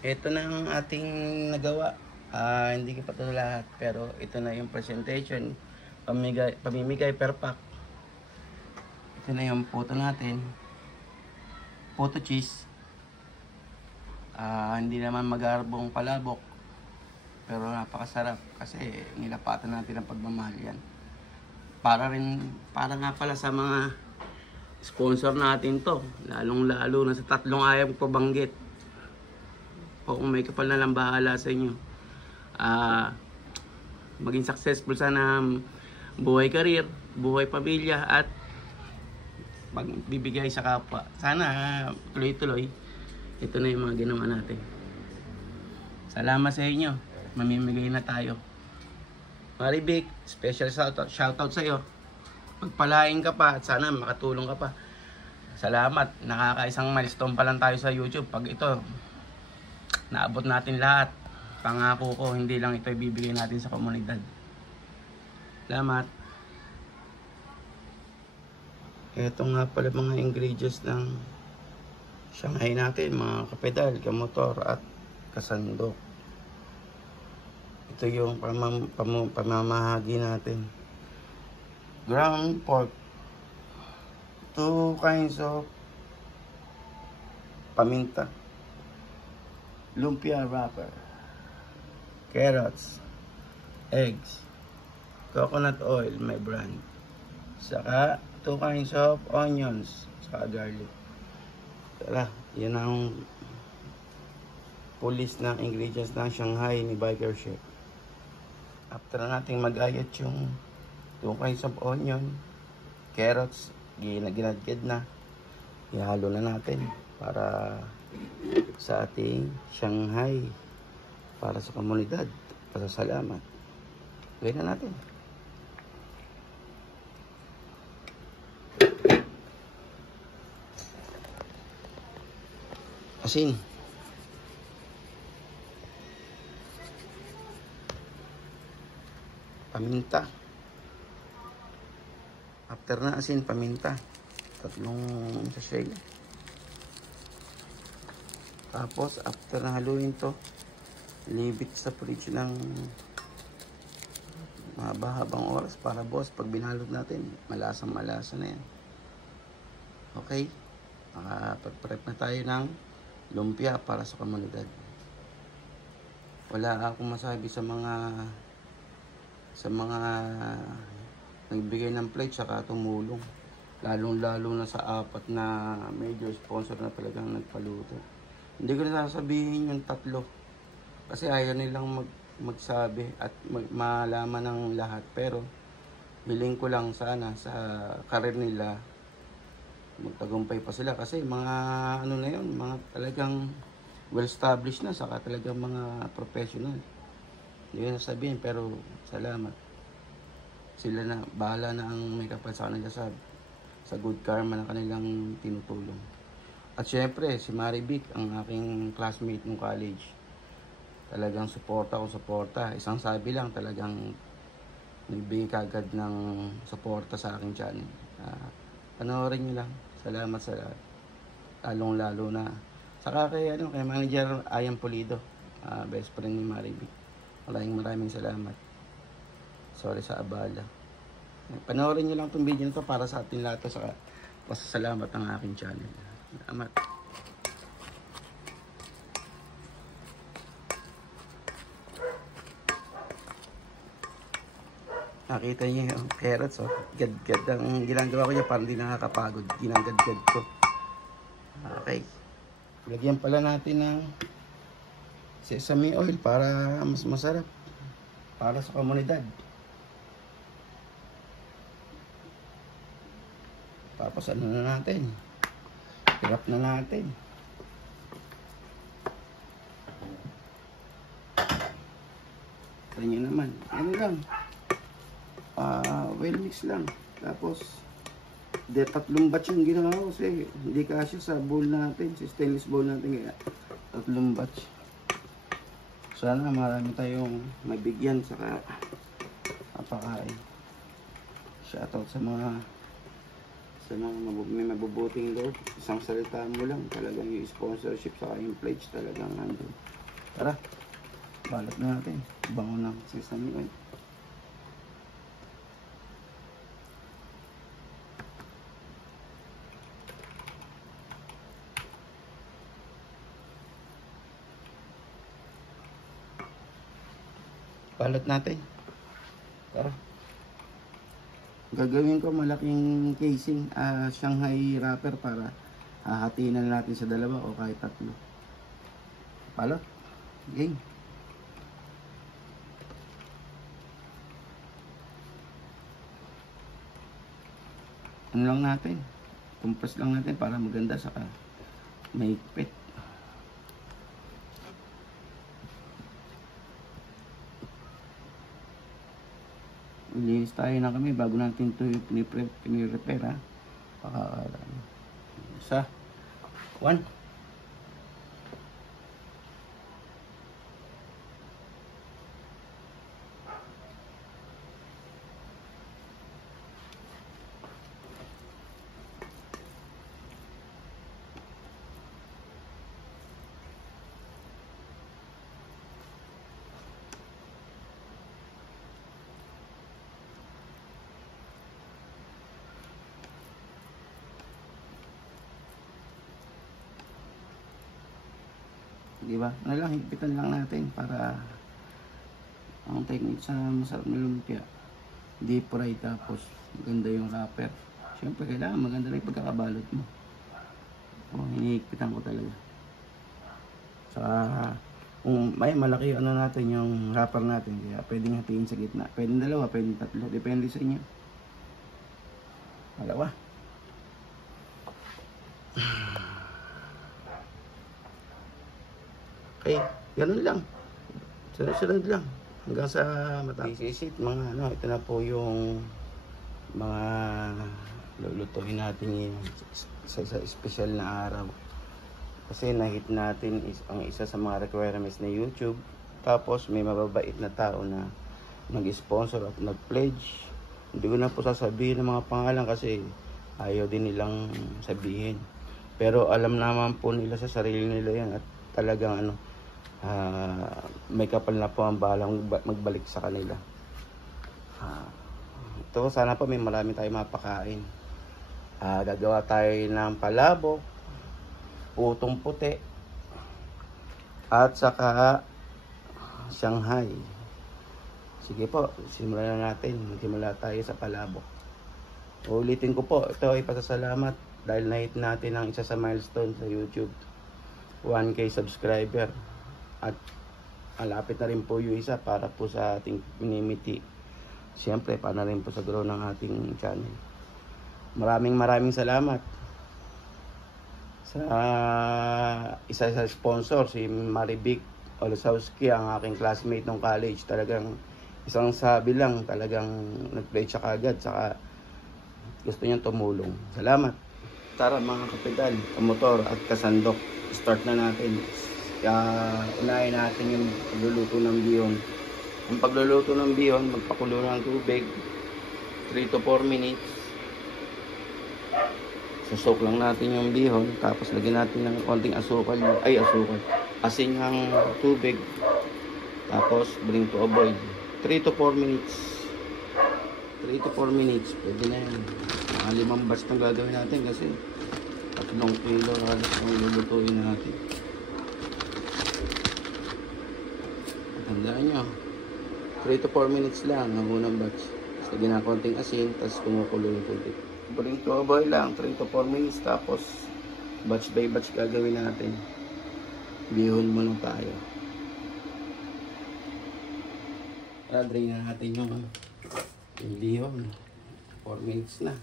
Ito na ang ating nagawa. Hindi ko pa ito lahat, pero ito na yung presentation. Pamimigay per pack. Ito na yung photo natin. Photo cheese. Hindi naman magarbong palabok, pero napakasarap kasi nilapatan natin ang pagmamahal yan. Para nga pala sa mga sponsor natin to, lalong lalo na sa tatlong ayaw ko banggit. Kung may kapal na lang bahala sa inyo. Maging successful sana buhay career, buhay pamilya, at magbibigay sa kapwa. Sana tuloy-tuloy. Ito na yung mga ginawa natin. Salamat sa inyo. Mamimigay na tayo. Maribik, special shoutout sa iyo. Magpalain ka pa at sana makatulong ka pa. Salamat. Nakakaisang milestone pa lang tayo sa YouTube. Pag ito, naabot natin lahat. Pangako ko, hindi lang ito ibibigay natin sa komunidad. Salamat. Ito nga pala mga ingredients ng Shanghai natin, mga kapedal, kamotor at kasandok. Ito yung pamamahagi natin. Ground pork, 2 kinds of paminta, lumpia wrapper, carrots, eggs, coconut oil, my brand, saka 2 kinds of onions, saka garlic. Tara, yun ang full list ng ingredients ng Shanghai ni Biker Chef. After nating mag-ayat yung 2 kinds of onion, carrots, ginagad na, ihalo na natin para sa ating Shanghai, para sa komunidad, pasasalamat. Gawin na natin. Asin. Paminta. After na asin, paminta. 3 sachet. Tapos, after na haluin to, leave it sa fridge ng mahaba-habang oras para boss, pag binalot natin, malasa na yan. Okay? Makapag-prep na tayo ng lumpia para sa komunidad. Wala akong masabi sa mga nagbigay ng plate saka tumulong, lalong-lalo na sa 4 na major sponsor na talagang nagpaluto. Hindi ko na sasabihin yung 3 kasi ayaw nilang magsabi at malaman ng lahat, pero hiling ko lang sana sa career nila magtagumpay pa sila kasi mga ano na yun, mga talagang well established na, saka talagang mga professional. Hindi ko nasabihin, pero salamat. Sila na, bahala na ang may kapal sa kanila sa good karma na kanilang tinutulong. At syempre, si Maribik, ang aking classmate ng college. Talagang suporta. Isang sabi lang, talagang nagbigay kagad ng suporta sa aking channel. Panoorin nyo lang. Salamat sa lahat. Lalong-lalo na. Saka kay manager Ayan Pulido, best friend ni Maribik. Maraming salamat. Sorry sa abala. Panoorin nyo lang itong video nito para sa atin lahat, sa pasasalamat ng aking channel. Salamat. Nakita niyo yung carrots, oh. Gad-gad ang ginagawa ko niya para hindi nakakapagod. Ginagad-gad ko. Okay. Lagyan pala natin ng sesame oil para mas masarap. Para sa komunidad. Tapos ano na natin? Hirap na natin. Ito nyo naman. Ano lang? Well mix lang. Tapos 3 batch yung ginawa ko kasi hindi kasya sa bowl natin, sa stainless bowl natin, kaya 3 batch. Sana marami tayong mabigyan saka mapakain. Shoutout sa mga Sana may mabubuting loob. Isang salita mo lang, talagang yung sponsorship sa yung pledge talagang nandun. Tara, balat na natin. Bango na sesame oil. Balat natin. Tara. Gagawin ko malaking casing, Shanghai wrapper para hahatiin na natin sa dalawa o kahit tatlo. Balot. Game. Ano lang natin? Compress lang natin para maganda saka mahigpit. Linis tayo na kami bago natin ito pinirepair ha. Isa. 1. Diba? Ano lang, higpitan lang natin para ang technique sa masarap na lumpia. Deep fry tapos maganda yung wrapper. Siyempre kailangan maganda rin pagkakabalot mo. Hinihigpitan ko talaga. Saka kung may malaki ano natin yung wrapper natin, kaya pwedeng hatiin sa gitna. Pwedeng dalawa, pwedeng tatlo. Depende sa inyo. Dalawa. Okay, ganun lang. Sunod-sunod lang. Hanggang sa matapos. Isit, mga ano, ito na po yung mga lulutuin natin yung sa special na araw. Kasi nahit natin ang isa sa mga requirements na YouTube. Tapos may mababait na tao na nag-sponsor at nag-pledge. Hindi ko na po sasabihin ng mga pangalan kasi ayaw din nilang sabihin. Pero alam naman po nila sa sarili nila yan at talagang ano, may kapal na po ang balang magbalik sa kanila. Ito sana po may marami tayong mapakain. Gagawa tayo ng palabok, putong puti, at saka Shanghai. Sige po, simulan na natin. Magsimula tayo sa palabok. Ulitin ko po, ito ay pasasalamat dahil na-hit natin ang isa sa milestone sa YouTube, 1K subscriber. At malapit na rin po yung isa para po sa ating minimiti. Siyempre, para rin po sa grow ng ating channel. Maraming salamat sa isa sa sponsor, si Marivic Olosowski, ang aking classmate ng college. Talagang isang sabi lang, talagang nag-pledge siya kagad, saka gusto niyang tumulong. Salamat. Tara mga kapital, kamotor at kasandok, start na natin. Unahin natin yung pagluluto ng bihon. Ang pagluluto ng bihon, magpakulo ng tubig 3 to 4 minutes. Susok lang natin yung bihon, tapos lagyan natin ng konting asin ng tubig, tapos bring to a boil 3 to 4 minutes. 3 to 4 minutes, pwede na yan. Mga 5 batch ng gagawin natin kasi 3 kilo halos ang lulutuin natin. Tandaan nyo, 3 to 4 minutes lang ang unang batch. Tapos lagyan na konting asin, tapos kumukulo yung tubig. Bring to a boil lang, 3 to 4 minutes, tapos batch by batch gagawin natin. Bihon muna tayo. Drain na natin yung bihon. 4 minutes na.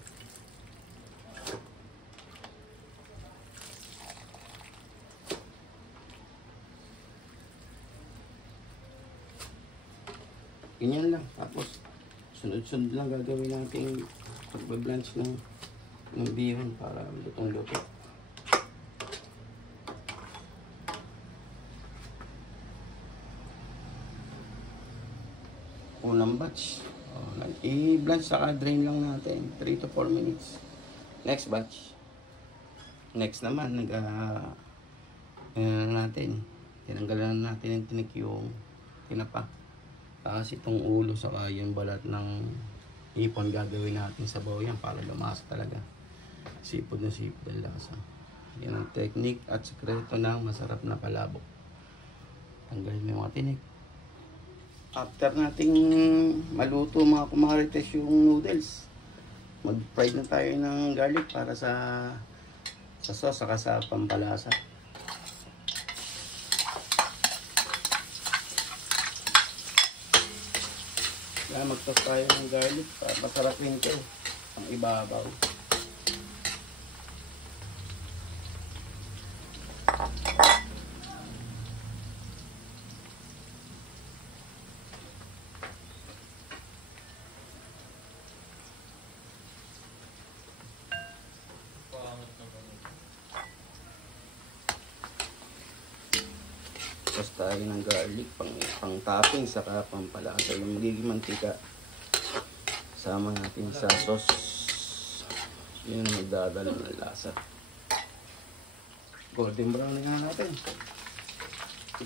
Ganyan lang. Tapos, sunod-sunod lang gagawin natin pagbe-blanch ng bihon para lutong-luto. Unang batch. I-blanch saka drain lang natin. 3 to 4 minutes. Next batch. Next naman, natin. Tinanggalan natin yung tinik yung tinapa. Tapos itong ulo saka yung balat ng hipon gagawin natin sa bawo yan para lumasa talaga. Sipod na sipod ang lasa. Yan ang technique at sekreto ng masarap na palabok. Tanggalin mo yung mga tinik. After nating maluto mga kumarites yung noodles, mag-fry na tayo ng garlic para sa sauce saka sa pampalasa. Kaya mag-toast tayo ng garlic para masarap rin ito ang ibabaw. Tapos tayo ng garlic pang topping saka pampalasa yung magiging mantika. Sama natin sa sauce. Yun ang magdadala ng lasa. Golden brown na nga natin.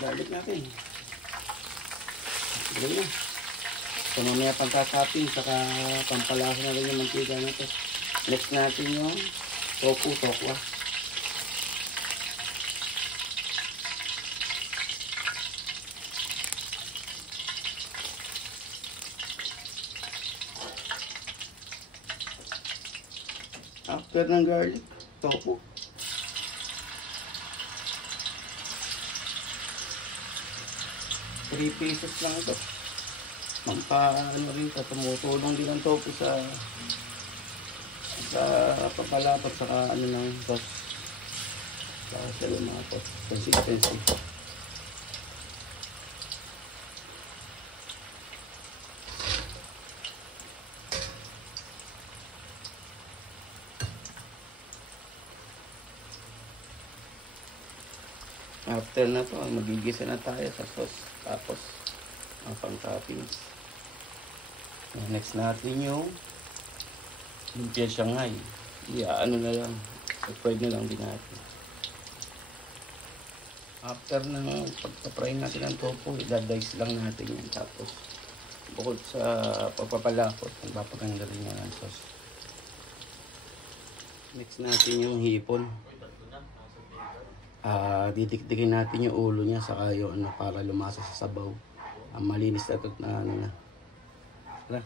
Garlic natin. Ganyan. So mamaya pang topping saka pampalasa na rin yung mantika natin. Next natin yung tokwa. After ng garlic, tofu. $3 pesos lang ito. Ano rin ito, tumutulong din ang tofu sa papalapat saka ano ng sauce. Sa mga consistency. After na to, magigisa na tayo sa sauce. Tapos, ang pang-toppings. Next natin yung lumpia Shanghai. Ano na lang. I-fry na lang din natin. After ng pagka-fry natin ng tofu, i-dice lang natin yan. Tapos, bukod sa pagpapalapot, magpapaganda rin yan ang sauce. Next natin yung hipon. Didikdikin natin yung ulo niya saka yung para lumasa sa sabaw. Malinis na ito na ano na. Tara.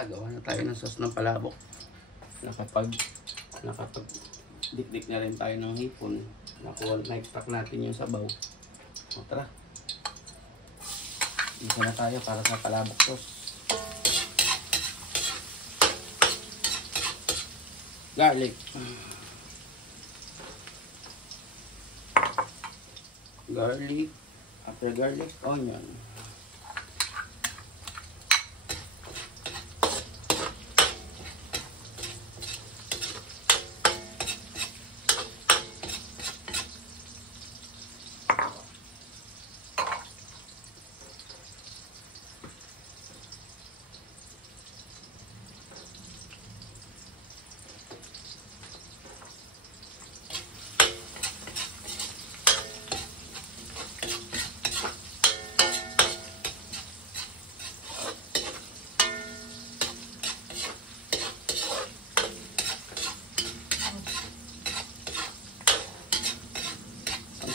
Gawa na tayo ng sauce ng palabok. Nakapag dikdik na rin tayo ng hipon. Na-extract natin yung sabaw. O tara. Dito na tayo para sa palabok sauce. Garlic. Garlic. After garlic, onion.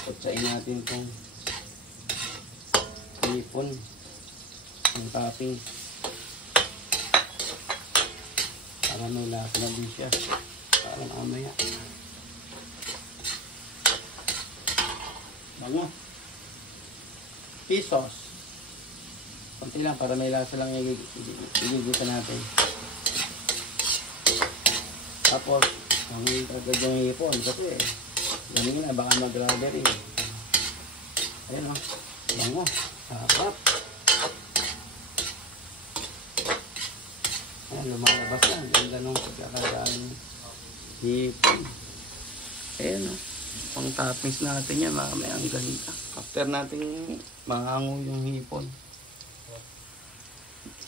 Pagkain natin itong hipon ang topping para may lasa na din siya para mamaya bango pesos konti lang para may lasa lang igigita natin. Tapos ang agad yung hipon kasi ganun na baka mag-rubbery. Ayan o. Bango. Sarap. nung pagkakalaan hipon. Ayan o. Pang toppings natin yan, mamaya ang ganda. After natin mahango yung hipon.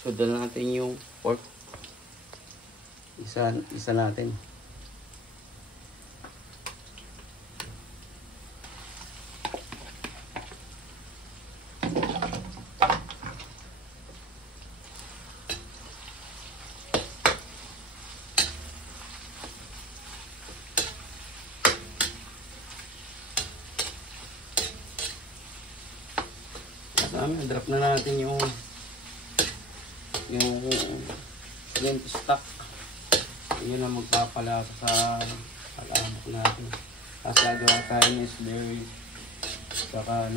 So, dala natin yung pork. Isa natin. Drop na natin yung shrimp stock. Yun ang magpapalasa sa palabok natin. Tapos gagawa tayo ng slurry saka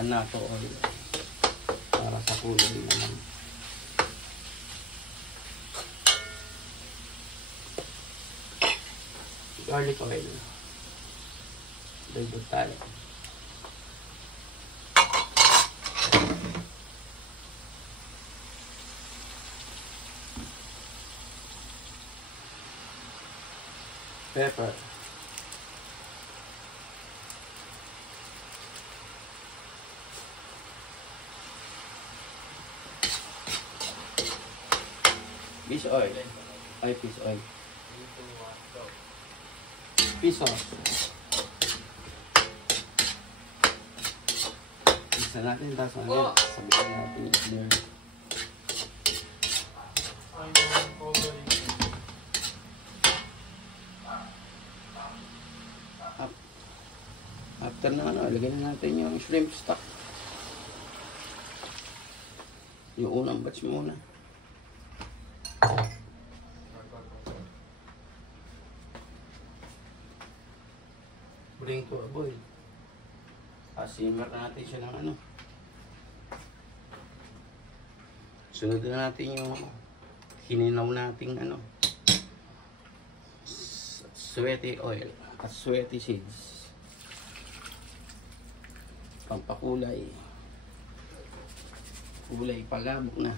anato oil para sa kulay naman. Garlic oil. Dagdag tayo. Pepper. Fish oil. Ay, fish oil. Fish sauce. Isa natin, tapos sabihin natin yung slurry. After na lagyan na natin yung shrimp stock. Yung unang batch muna. Bring to a boil. Simmer natin siya ng Sunod na natin yung hininaw nating sweaty oil at sweaty seeds. Pampakulay. Kulay palabok na.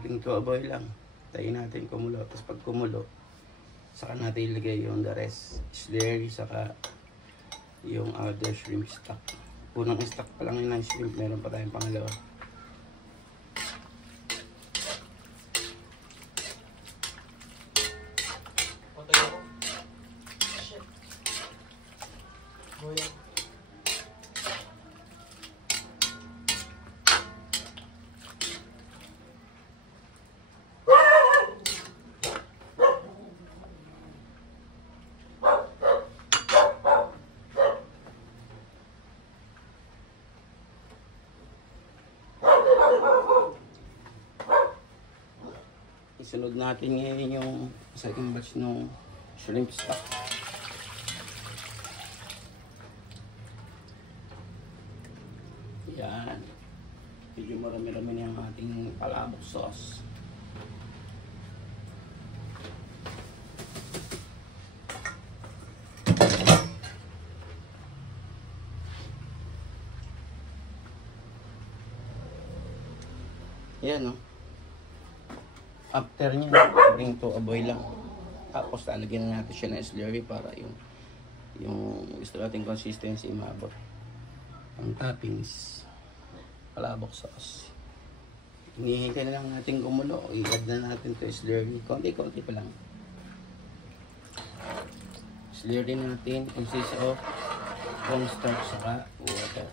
Bring to a boil lang. Tayin natin kumulo. Tapos pag kumulo, saka natin ilagay yung the rest. Slurry, saka yung other shrimp stock. Unang stock pa lang yun ng shrimp. Meron pa tayong pangalawa. Isunod natin ngayon yung second batch ng shrimp stock. Yan. Medyo marami-rami na yung ating palabok sauce. Yan, no? After niya, bring to a boil lang. Tapos lalagyan na natin siya ng slurry para yung gusto nating consistency maabot. Ang toppings, palabok sauce. Hinihintay na lang natin gumulo. I-add na natin to slurry. Konti-konti pa lang. Slurry natin consists of cornstarch saka water.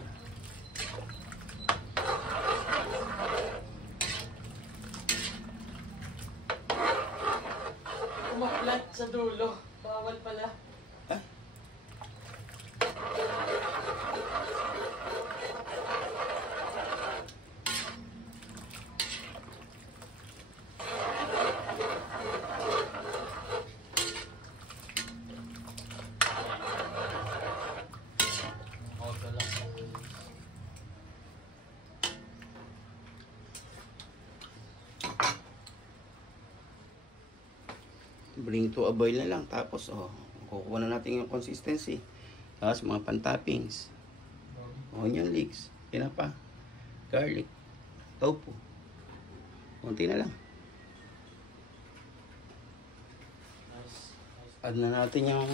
Umaklat sa dulo. Bawal pala. Ah? bring to a boil na lang. Tapos, kukuha na natin yung consistency. Tapos, mga pan-toppings. Onion leeks, tinapa, garlic, tofu. Kunti na lang. Add na natin yung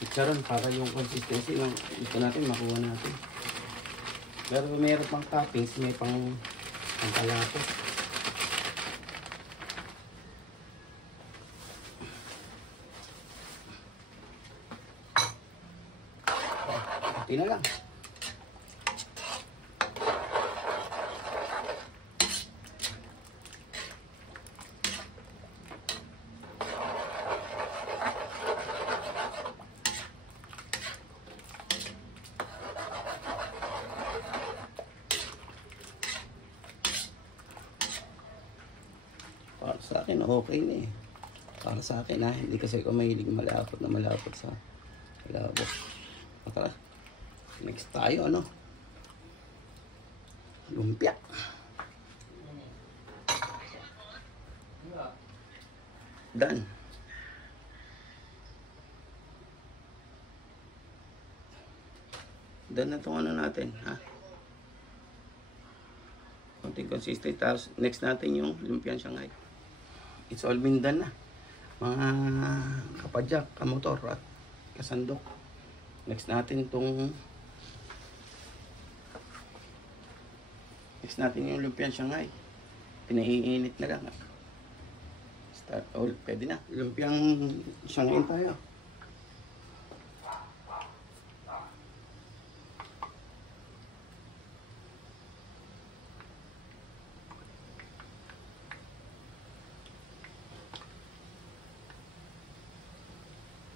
chicharon para yung consistency ng ito natin makuha natin. Pero mayroon pang toppings, may pang pangkalapos. Kunti na lang. Para sa akin, okay na eh. Para sa akin ha, hindi kasi ako mahilig malapot sa malabot. Tara, next tayo ano? Lumpia. Done. Done na itong ano natin ha. Konting consistent. Tapos next natin yung lumpiang Shanghai. It's all been done na. Mga kapadyak, kamotor at kasandok. Next natin yung lumpiang Shanghai. Pinaiinit na lang. Start all, pwede na. Lumpiang Shanghai tayo.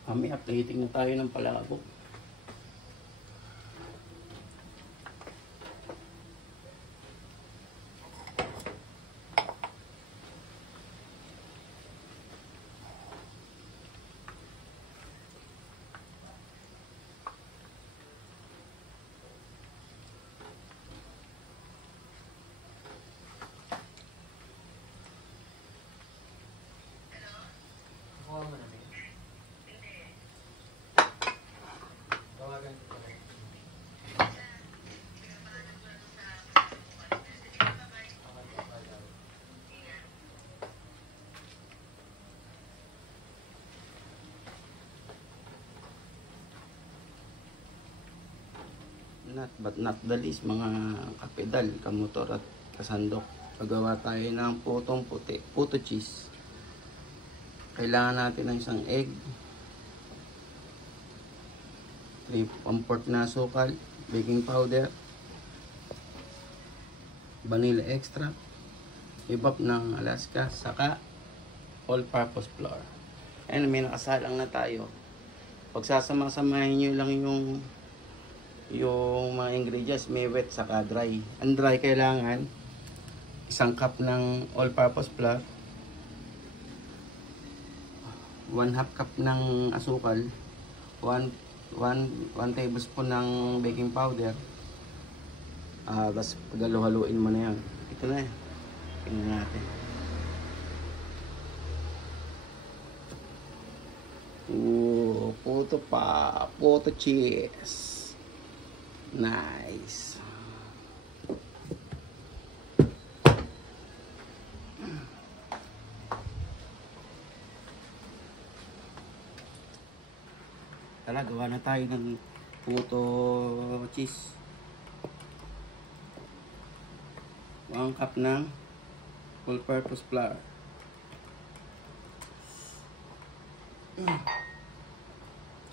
Kami updating na tayo ng palabok. Kuha mo na. Tawagan ko pa rin. Not but not the least, mga kapedal, kamotor at kasandok. Pagawa tayo ng putong puti, puto cheese. Kailangan natin ng isang egg, 1/4 na asukal, baking powder, vanilla extract, ibap ng Alaska, saka all-purpose flour. Ayan, may nakasalang na tayo. Pagsasama-samahin nyo lang yung mga ingredients, may wet saka dry. Ang dry kailangan 1 cup ng all-purpose flour, 1/2 cup ng asukal, 1 tablespoon ng baking powder. Tapos paghalu-haluin mo na yan. Ito na yan. Tingnan natin. Puto cheese. Nice. Tara, gawa na tayo ng puto cheese. 1 cup ng all-purpose flour.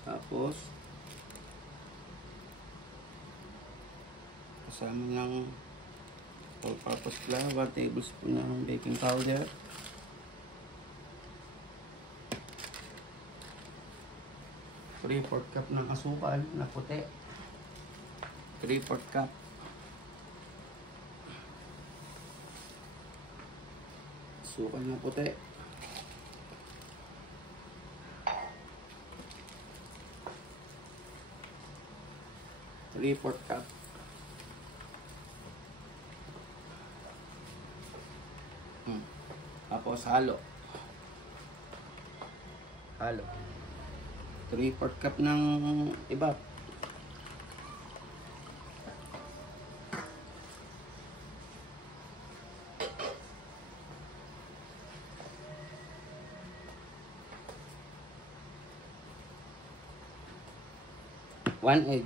Tapos kasama ng all-purpose flour, 1 tablespoon ng baking powder, 3/4 cup ng asukal na puti, 3/4 cup asukal na puti, three-fourth cup tapos halo. halo. 3/4 cup ng evap. One egg.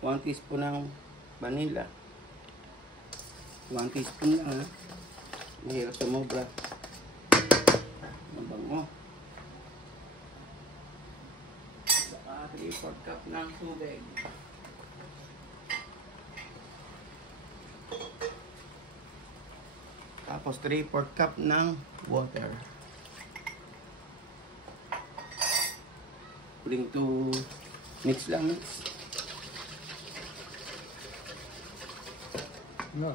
One teaspoon ng vanilla. 1 teaspoon lang, ha? Mahirap sumobra. Mabango. Saka 3/4 cup ng tubig. Tapos 3/4 cup ng water. Putting to mix lang, mix. No.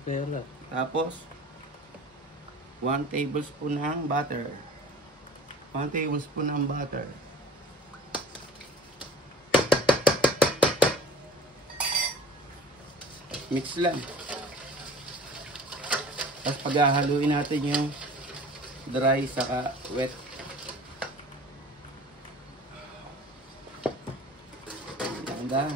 Okay lang. Tapos 1 tablespoon ng butter. 1 tablespoon ng butter. Mix lang. Tapos paghahaluin natin yung dry saka wet. Ganda.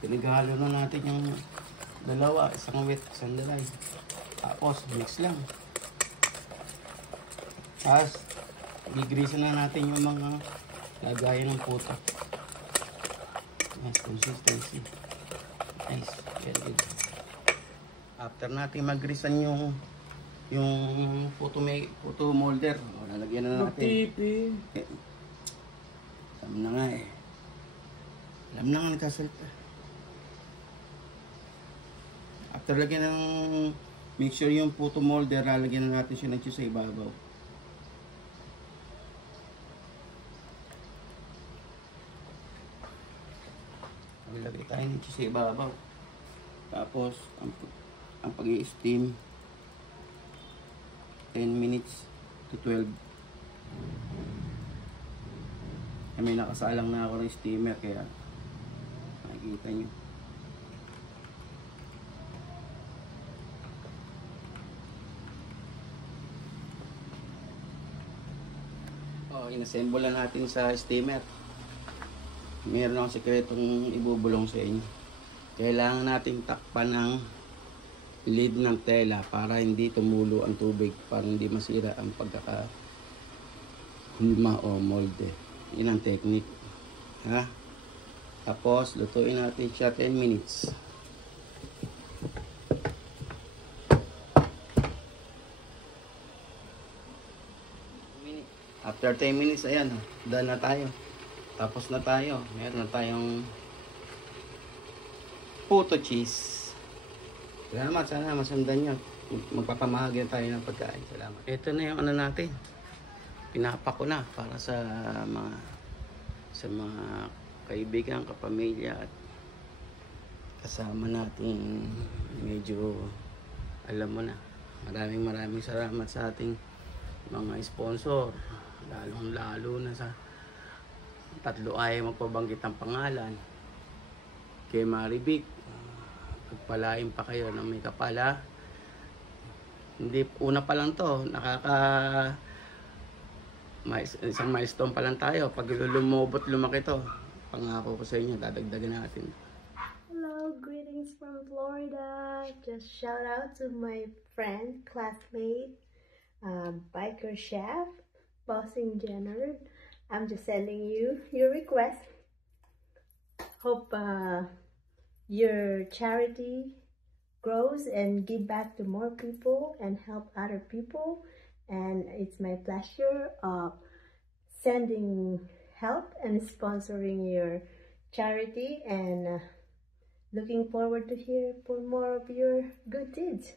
Pinaghalo na natin yung dalawa, isang wet, isang dry. Tapos mix lang. Tapos gigrisa na natin yung mga lagayan ng puto. Nice consistency. Nice, very good. After natin magrisan yung photo molder, lalagyan na natin. Magtipi. Alam na nga eh. Alam na nga nagsasalita. After lagyan ng make sure yung photo molder, lalagyan na natin siya ng cheese sa ibabaw. Lagay tayo ng cheese sa ibabaw. Tapos ang pag-i-steam 10 minutes to 12. May nakasalang na ako ng steamer kaya makikita nyo. Inassemble na natin sa steamer. Meron akong sekretong ibubulong sa inyo. Kailangan nating takpan ng lid ng tela para hindi tumulo ang tubig, para hindi masira ang pagkakahulma o molde. Yun ang technique. Ha? Tapos lutuin natin siya 10 minutes. After 10 minutes, ayan, done na tayo. Tapos na tayo. Meron na tayong puto cheese. Salamat, sana masundan nyo. Magpapamahagi tayo ng pagkain. Salamat. Ito na yung ano natin. Pinapa ko na para sa mga kaibigan, kapamilya at kasama natin. Medyo alam mo na. Maraming salamat sa ating mga sponsor. Lalong-lalo na sa tatlo ay magpabanggit ng pangalan. Kay Marivic, pagpalain pa kayo ng may kapala. Hindi, una pa lang to, isang milestone pa lang tayo. Pag lumaki to, pangako ko sa inyo, dadagdagan natin. Hello, greetings from Florida. Just shout out to my friend, classmate, biker chef, Bossing Jenner. I'm just sending you your request. Hope your charity grows and give back to more people and help other people. And it's my pleasure of sending help and sponsoring your charity, and looking forward to hear for more of your good deeds.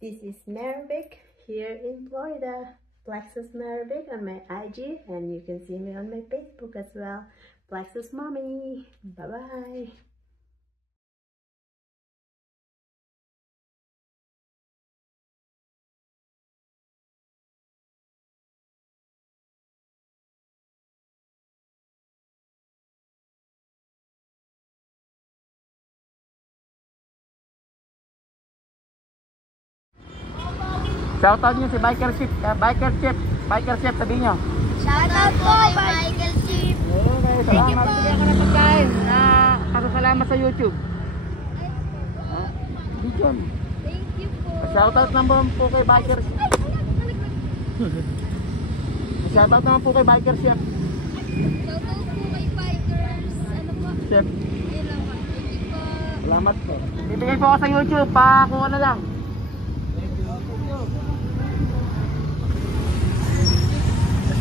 This is Marivic here in Florida. Plexus Marivic on my IG, and you can see me on my Facebook as well, Plexus Mommy. Bye-bye. Shoutout nyo si Biker Chef, sabihin nyo. Shoutout po kay Michael Chip. Okay, salamat. Bigyan ka ng pagkain na pasasalamat sa YouTube. Bijon. Thank you po. Shoutout naman po kay Biker Chef. Shoutout naman po kay Biker Chef. Shoutout po kay Bikers. Ano po? Chef, Salamat. Thank you po. salamat po. Bibigay po ako sa YouTube, pakuha na lang.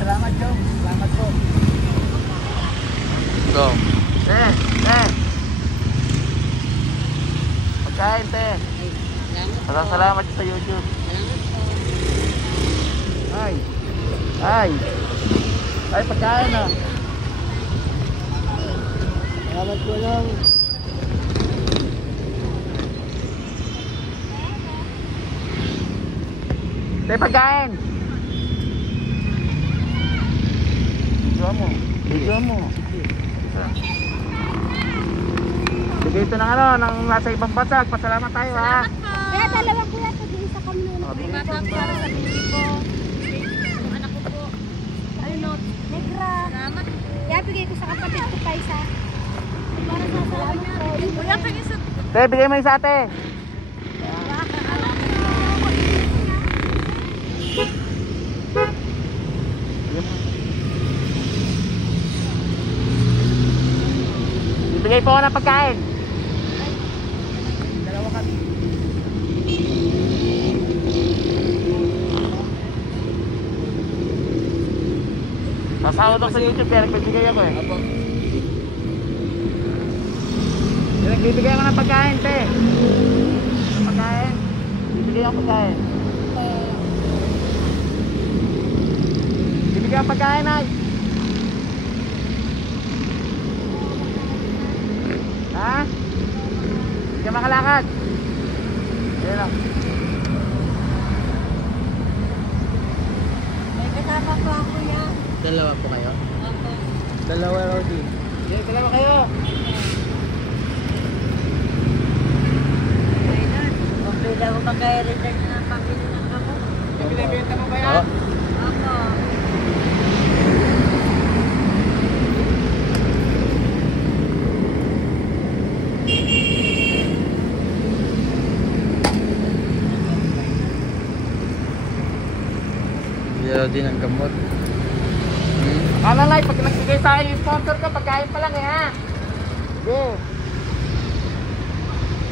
Salamat, Joe. Salamat po. Go. Pagkain, te. Salamat sa YouTube. Ay, pagkain na. Salamat po lang. Te, pagkain. Video mo. Bigay ito ng ng nasa ibang bansa. Pasalamat tayo, ha. Kaya dalawa ko yan. Isa kami nun. Bigay ito ng Para sa baby ko. Yung anak ko po. Ano? Negra. Salamat. Kaya bigay ko sa kapatid ko pa isa. Para sa salamat po. Wala kang isa. Te, bigay mo isa, te. Bigay po ako ng pagkain. Dalawa kami. Nasahod ako sa YouTube kaya nagbibigay ako eh. Apo. Nagbibigay ako ng pagkain, te. Pagkain. Bibigay ako pagkain. Bibigay ako pagkain, ay. Ha? Hindi ka makalakad. Sige lang. May kasama po ako yan. Dalawa po kayo? Opo. Dalawa raw din. Sige, dalawa kayo. Okay daw ba kayo rin na pambili ng gamot? Binibenta mo ba yan? Opo. Dalawa din ang gamot. Ano lang, pag nagbigay sa akin yung sponsor ko, pagkain pa lang eh, ha? Sige.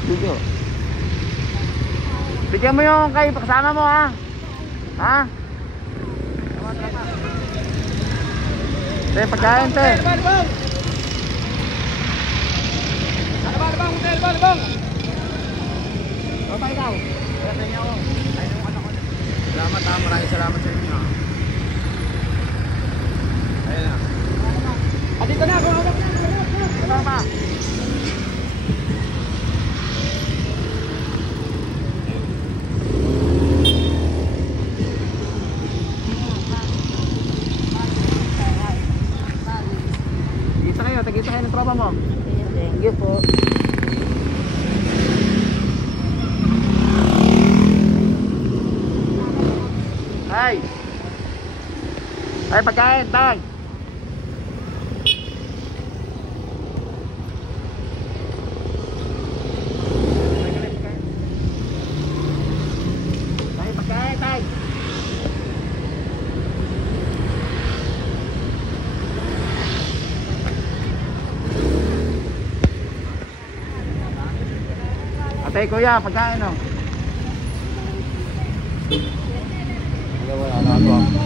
Sige. Bigyan mo yung kay kasama mo, ha? Ha? Tama. Te, pagkain, te. Balbong! Balbong! O, pa ikaw. Kaya sa inyo ako. Ayun yung anak ko. Salamat ha, maraming salamat sa inyo. Ayun na. Dito na, kung ano. Tama. Tagisa kayo ng tropa mo. Thank you po. Ay! Ay, pagkain, tag! Ay, pagkain, tag! Atay, kuya, pagkain, oh. Dalawa na ako.